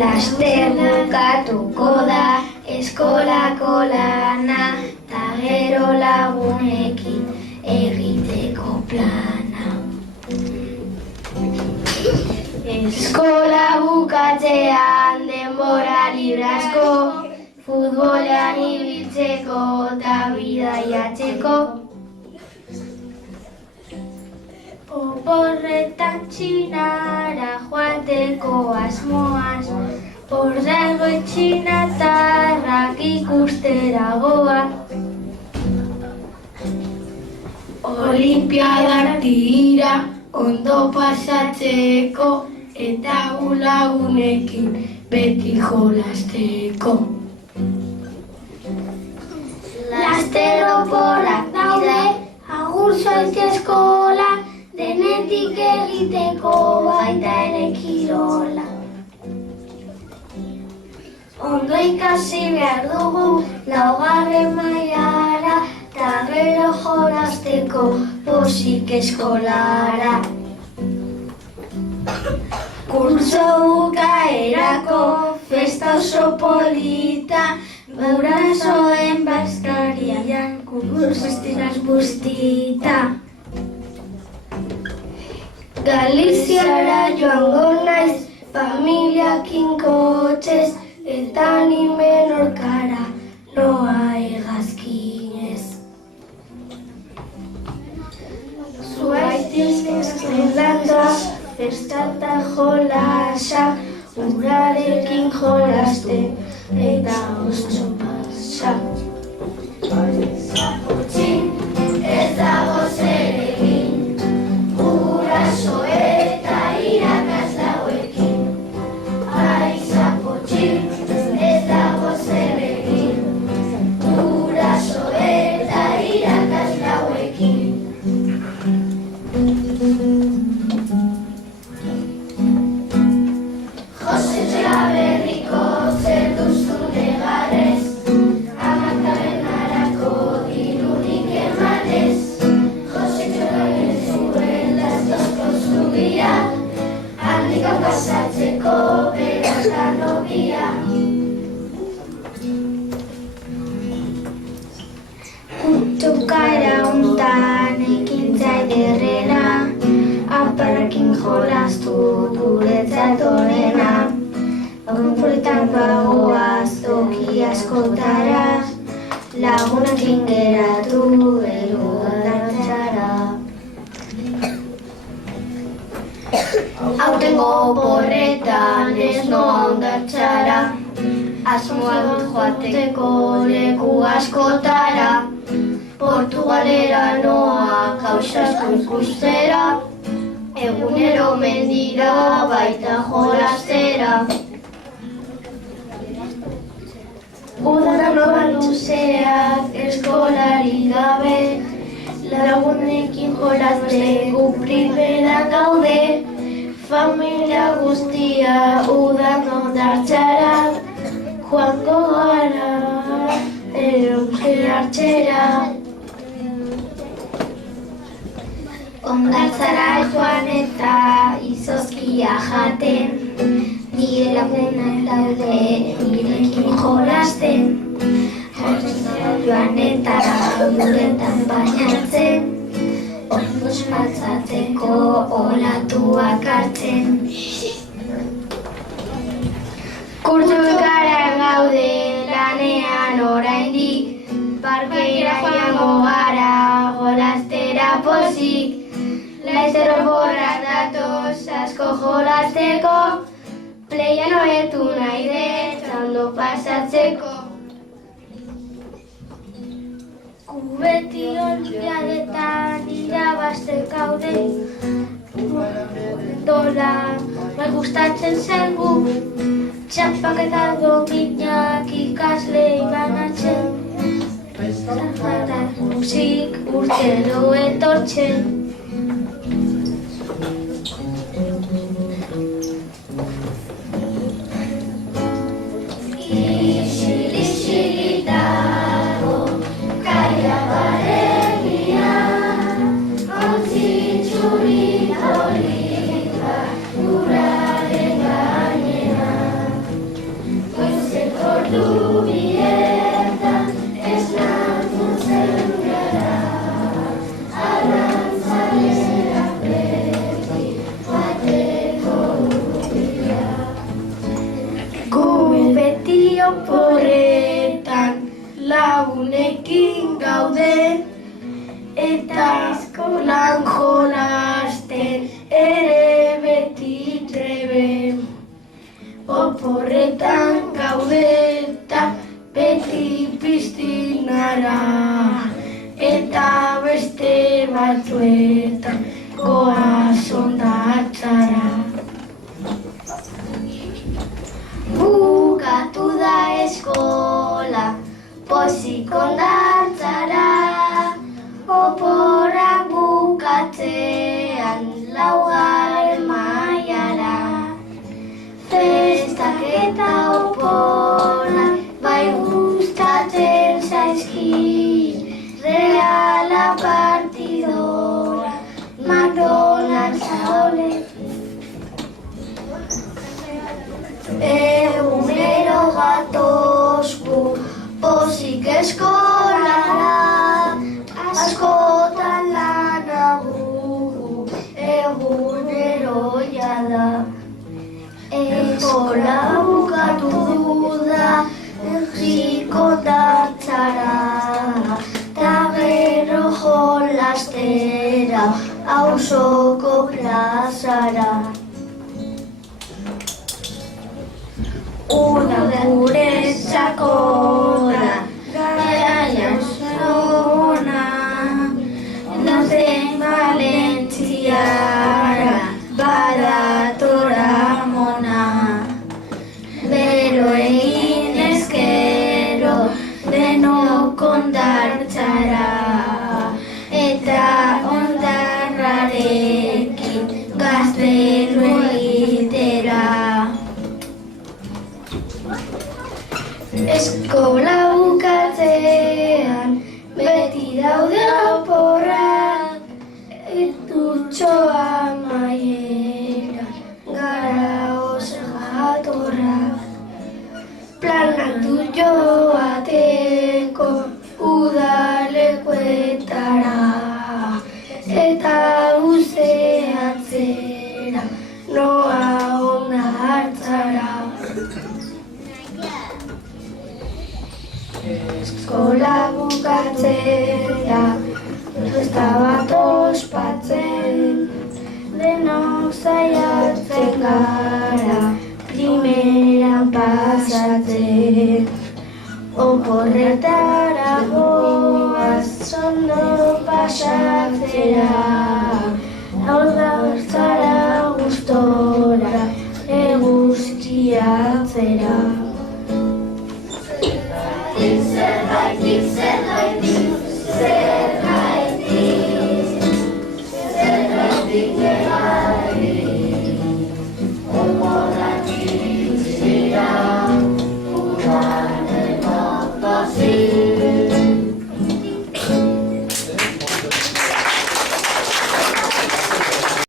Laster bukatuko da eskolako lana, ta gero lagunekin egiteko plana. Eskola bukatzean denbora libre asko, futbolean ibiltzeko eta bidaiatzeko. Oporretan txinara joateko asmoaz, ordago txinatarrak ikustera goa. Olimpiadak dira ondo pasatzeko eta lagunekin beti jolasteko. Laster oporrak daude, agur zoazte eskola, denetik egiteko baita ere kirola. Ondo ikasi behar dugu laugarren mailara, ta gero jolasteko pozik eskolara. Kurtso bukaerako festa oso polita, gurasoen bazkarian guztiz bustita. Galiziara joango naiz, familiakin kotxez, eta ni menorkara noa hegazkinez. Zuaitiz eskelanda, festa eta jolasa, urarekin jolaste eta oso pasa. Zapotxin ez dago zer egin, guraso eta irakaslauekin. Ai, zapotxin ez dago zer egin, guraso eta irakaslauekin. Jose Txaberriko zer duzu negarrez, amataren arako dirurik emanez. Jose Txaberriko zuen lastozko zubia, handiko pasatzeko beratan obia. Kutukara untan ekintza ederrena, aparrakin jolastu guretzat onena. Konfroetan bagoaz toki askotara, lagunekin geratu erodatxara. Aurtengo oporretan ez noa ondartxara, asmoa dut joateko leku askotara. Portugalera noa kausasko ikustera, egunero mendira baita jolastera. Udara noa luzeak eskolari gabe, lagunekin jolasteko primeran gaude. Familia guztia udan ondartxara, joango gara eronkera hartxera. Ondartzara joan eta izozkia jaten, nire lagunak daude nirekin jolasten. Hartzera joan eta uretan bainatzen, ondoz patzatzeko olatuak hartzen. Kurtukaran gaude lanean oraindik, parkeira joango gara jolastera pozik. Laster oporrak datoz asko jolasteko, pleian hobetu nahi dut ondo pasatzeko. Gu beti olimpiadetan irabazten gaude, dola bai gustatzen zaigu, txapak eta dominak ikaslei banatzen, zahara musik urtero etortzen. Isilitago, kaia baregia, ontzi txuri polita, uraren gainera. Eta eskolan jolasten ere beti trebe. Oporretan gaudeta beti piztinara. Eta beste batzuetan goaz ondatzara. Bukatu da eskola, pozik ondatzara. Oporrak bukatzean laugarren mailara. Festak eta oporrak bai gustatzen zaizki. Reala partidora, McDonald's aurretik. Egunero gatoz gu pozik eskolara. Askotan lana dugu egunero jada. Eskola bukatu da herriko dartzara. Ta gero jolastera auzoko plazara. Uda guretzako da garaia zona. Nozen Valentziara badatora mona. Bero egin ezkero denok ondartzara. Eta ondarrarekin gaztelu egitera. Eskola bukatzean beti daude oporrak. Dutxoa maiera gara oso jatorrak. Planak du joateko udalekuetara. Eta buzeatzera noa ondartzara. Eskola bukatzera festa bat ospatzen. Denok saiatzen gara primeran pasatzen. Oporretan